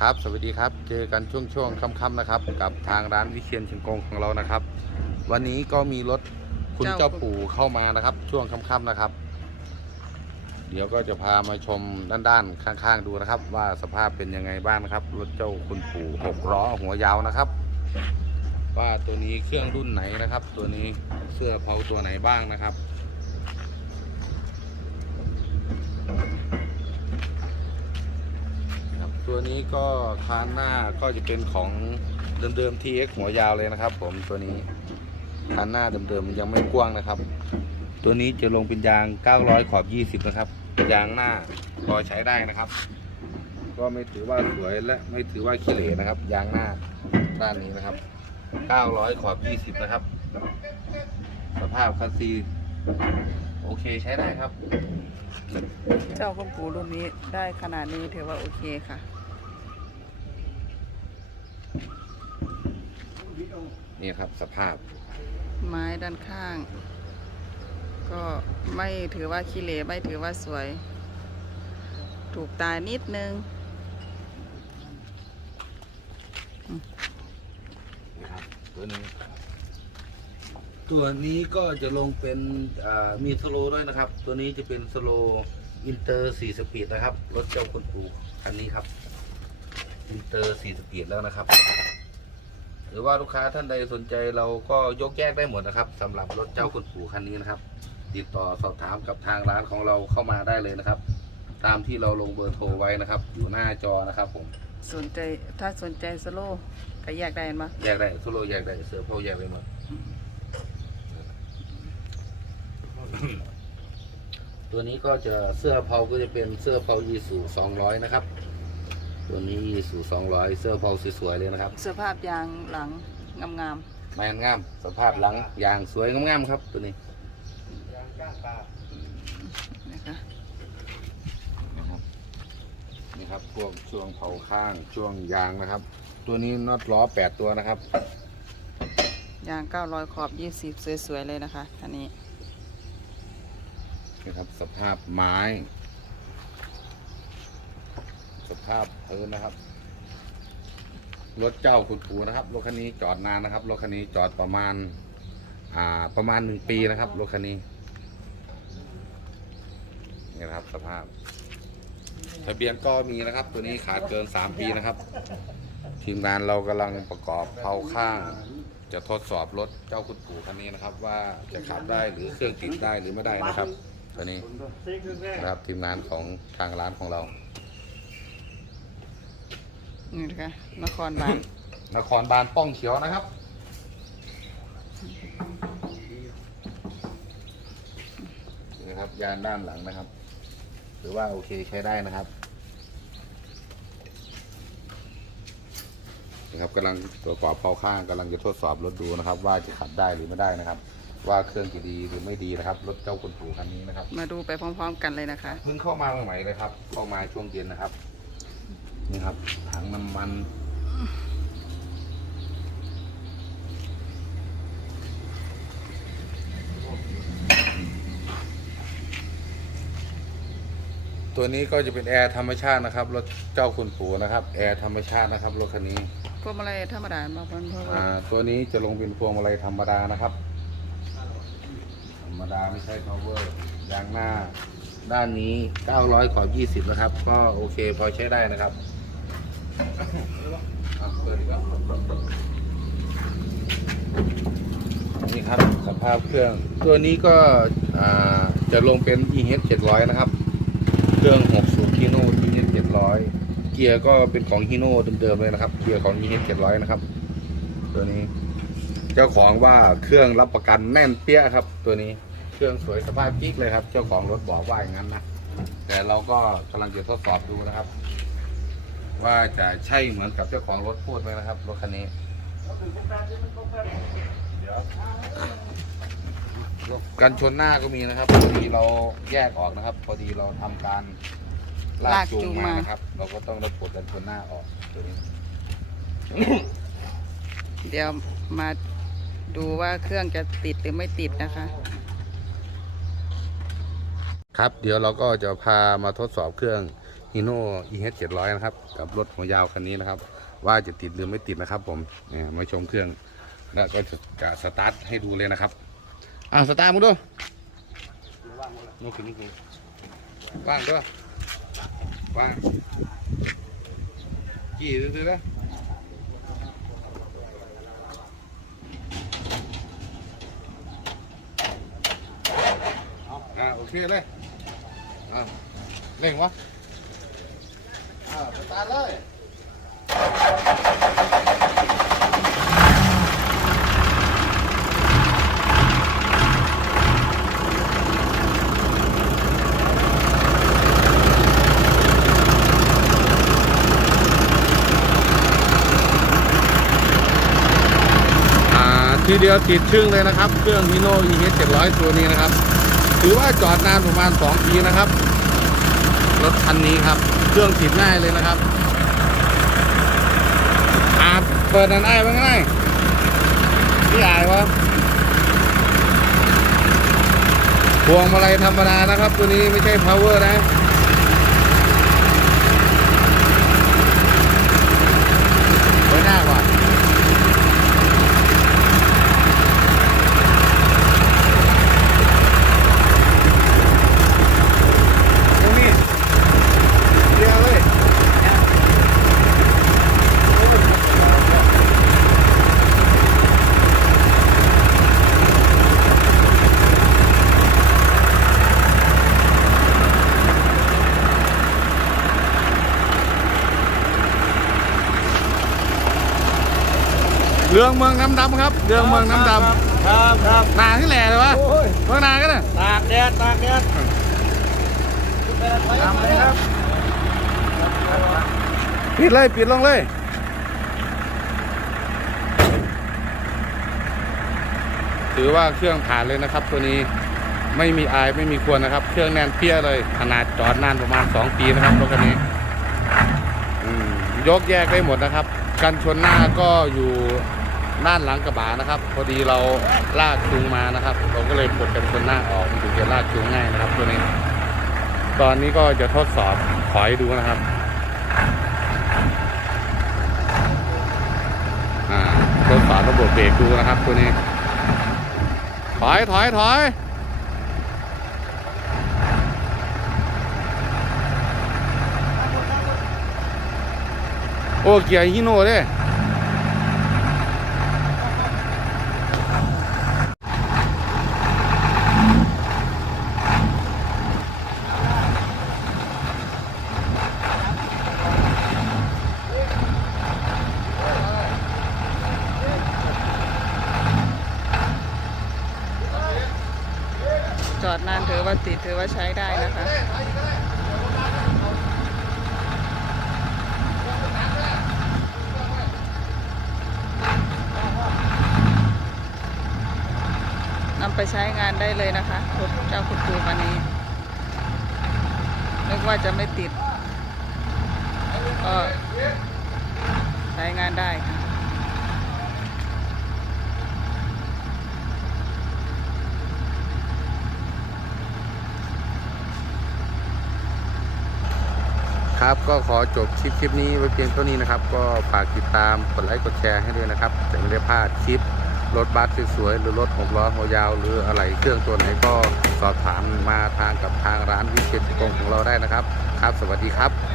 ครับสวัสดีครับ เจอกันช่วงช่วงๆค่ำๆนะครับ กับทางร้านวิเชียนเชิงกงของเรานะครับ วันนี้ก็มีรถคุณเจ้าเจ้าปู่เข้ามานะครับ ช่วงค่ำๆนะครับ เดี๋ยวก็จะพามาชมด้านๆข้างๆดูนะครับ ว่าสภาพเป็นยังไงบ้างนะครับรถเจ้าคุณปู่หกล้อหัวยาวนะครับ ว่าตัวนี้เครื่องรุ่นไหนนะครับ ตัวนี้เสื้อเผาตัวไหนบ้างนะครับ ครับตัว นี้ก็คานหน้าก็จะเป็นของเดิมๆ TX หัวยาวเลยนะครับ ผมตัวนี้คานหน้าเดิมๆยังไม่กว้างนะครับ ตัวนี้จะลงเป็นยาง 900 ขอบ 20 นะครับ ยางหน้าพอใช้ได้นะครับ ก็ไม่ถือว่าสวยและไม่ถือว่าขี้เหร่นะครับ ยางหน้าด้านนี้นะครับ 900 ขอบ 20 นะครับ สภาพคัสซีโอเคใช้ได้ครับ เจ้าคุณปู่รุ่นนี้ได้ขนาดนี้ถือว่าโอเคค่ะ นี่ครับสภาพ ไม้ด้านข้าง ก็ไม่ถือว่าขี้เหร่ไม่ถือว่าสวย ถูกตานิดนึงนะครับตัวนี้ตัวนี้ก็จะลงเป็นอ่ามีสโลว์ด้วยนะครับ ตัวนี้จะเป็นสโลอินเตอร์4สปีดนะครับ รถเจ้าคนปู่คันนี้ครับ อินเตอร์4สปีดแล้วนะครับห รือว่าลูกค้าท่านใดสนใจเราก็ยกแยกได้หมดนะครับสำหรับรถเจ้าคนปู่คันนี้นะครับ ติดต่อสอบถามกับทางร้านของเราเข้ามาได้เลยนะครับ ตามที่เราลงเบอร์โทรไว้นะครับ อยู่หน้าจอนะครับผมสนใจถ้าสนใจสโลว์ก็แยกได้ไหมแยกได้สโลว์แยกได้เสือโพแยกได้หมดตัวนี้ก็จะเสื้อเผาก็จะเป็นเสื้อเผายีสูสองร้อยนะครับ ตัวนี้ยีสูสองร้อยเสื้อเผาสวยๆเลยนะครับสภาพยางหลังงามแมนงามสภาพหลังยางสวยงามๆครับ ตัวนี้ๆนะคะนะครับนี่ครับพวกช่วงเผาข้างช่วงยางนะครับ ตัวนี้น็อตล้อแปดตัวนะครับ ยาง 900 ขอบ 20 สวย ๆ เลยนะคะอันนี้นี่ครับสภาพไม้ สภาพพื้นนะครับ รถเจ้าคุณปูนะครับ รถคันนี้จอดนานนะครับ รถคันนี้จอดประมาณ อ่า ประมาณหนึ่งปีนะครับ รถคันนี้ นี่นะครับ สภาพ ทะเบียนก็มีนะครับ ตัวนี้ขาดเกินสามปีนะครับ ทีมงานเรากำลังประกอบเผาข้าง จะทดสอบรถเจ้าคุณปู่คันนี้นะครับ ว่าจะขับได้หรือเครื่องติดได้หรือไม่ได้นะครับตัวนี้นะครับทีมงานของทางร้านของเรา นี่นะคะนครบาลนครบาลป้องเขียวนะครับ นี่นะครับยานด้านหลังนะครับหรือว่าโอเคใช้ได้นะครับนะครับกำลังตรวจสอบเผาข้างกำลังจะทดสอบรถดูนะครับ ว่าจะขับได้หรือไม่ได้นะครับ ว่าเครื่องจะดีหรือไม่ดีนะครับรถเจ้าคุณปู่คันนี้นะครับ มาดูไปพร้อม ๆ กันเลยนะคะ เพิ่งเข้ามาใหม่ๆเลยครับเข้ามาช่วงเย็นนะครับ นี่ครับถังน้ำมันตัวนี้ก็จะเป็นแอร์ธรรมชาตินะครับรถเจ้าคุณปู่นะครับ แอร์ธรรมชาตินะครับรถคันนี้พวกอะไรธรรมดามาพันเพราะว่าอ่าตัวนี้จะลงเป็นพวงมาลัยธรรมดานะครับ ธรรมดาไม่ใช่ power ยางหน้า ด้านนี้ 900ขอบ20 นะครับ ก็โอเคพอใช้ได้นะครับ นี่ครับสภาพเครื่อง ตัวนี้ก็จะลงเป็น EH 700 นะครับ เครื่อง6สูบฮีโน่ EH 700 เกียร์ก็เป็นของฮีโน่เดิมๆเลยนะครับ เกียร์ของ EH 700 นะครับ ตัวนี้ เจ้าของว่าเครื่องรับประกันแน่นเปี้ยครับ ตัวนี้ เครื่องสวยสภาพกิ๊กเลยครับ เจ้าของรถบอกว่าอย่างนั้นนะ แต่เราก็กำลังจะทดสอบดูนะครับ ว่าจะใช่เหมือนกับเจ้าของรถพูดไหมนะครับ รถคันนี้กันชนหน้าก็มีนะครับ พอดีเราแยกออกนะครับ พอดีเราทำการลากจูงมานะครับ เราก็ต้องระปลดกันชนหน้าออกตัวนี้ เดี๋ยวมาดูว่าเครื่องจะติดหรือไม่ติดนะคะ ครับ เดี๋ยวเราก็จะพามาทดสอบเครื่อง ฮีโน่ EH 700นะครับ กับรถหัวยาวคันนี้นะครับ ว่าจะติดหรือไม่ติดนะครับ ผมเนี่ยมาชมเครื่องแล้วก็จะจะสตาร์ทให้ดูเลยนะครับอ่าสตาร์ทมึงดูนู่นคือนี่คือว่างด้วยว่างกี่ซื้อๆนะอ่าโอเคเลยอ่าเร่งวะ อ่าสตาร์ทเลยอ่าทีเดียวติดชึ่งเลยนะครับ เครื่องฮิโน่ EH 700 ตัวนี้นะครับ ถือว่าจอดนานประมาณ 2 ปีนะครับ รถคันนี้ครับ เครื่องติดง่ายเลยนะครับอาเปิดนันไอ้บ้างไงพี่อายวะพวงมาลัยธรรมดานะครับ ตัวนี้ไม่ใช่ power นะ ไว้หน้าก่อน ตรงนี้เรียวเลย เรื่องเมืองน้ำดำครับ เรื่องเมืองน้ำดำครับครับนาที่แหล่เลยวะโอ้ยเมืองนากันน่ะตากแดดตากแดดทำเลยครับปิดเลยปิดลงเลยถือว่าเครื่องผ่านเลยนะครับ ตัวนี้ไม่มีอายไม่มีควรนะครับ เครื่องแน่นเปี้ยเลยขนาดจอดนานประมาณ 2 ปีนะครับรถคันนี้อืมยกแยกได้หมดนะครับ กันชนหน้าก็อยู่ด้านหลังกระบะนะครับ พอดีเราลากจูงมานะครับ เราก็เลยปลดกันชนหน้าออกมันถึงจะลากจูงง่ายนะครับตัวนี้ ตอนนี้ก็จะทดสอบถอยดูนะครับอ่าทดสอบระบบเบรกดูนะครับตัวนี้ถอยถอยถอย โอ้เกียร์ฮิโน่เด้จอดนานถือว่าติดถือว่าใช้ได้นะคะ นำไปใช้งานได้เลยนะคะรถเจ้าคุณครูคันนี้นึกว่าจะไม่ติด ก็ใช้งานได้ค่ะครับก็ขอจบคลิปคลิปนี้ไว้เพียงเท่านี้นะครับ ก็ฝากติดตามกดไลค์กดแชร์ให้ด้วยนะครับจะไม่ได้พลาดคลิป รถบัสสวยๆหรือรถหกล้อหัวยาว หรืออะไรเครื่องตัวไหนก็สอบถามมาทางกับทางร้านวิเชียรกงของเราได้นะครับ ครับ สวัสดีครับ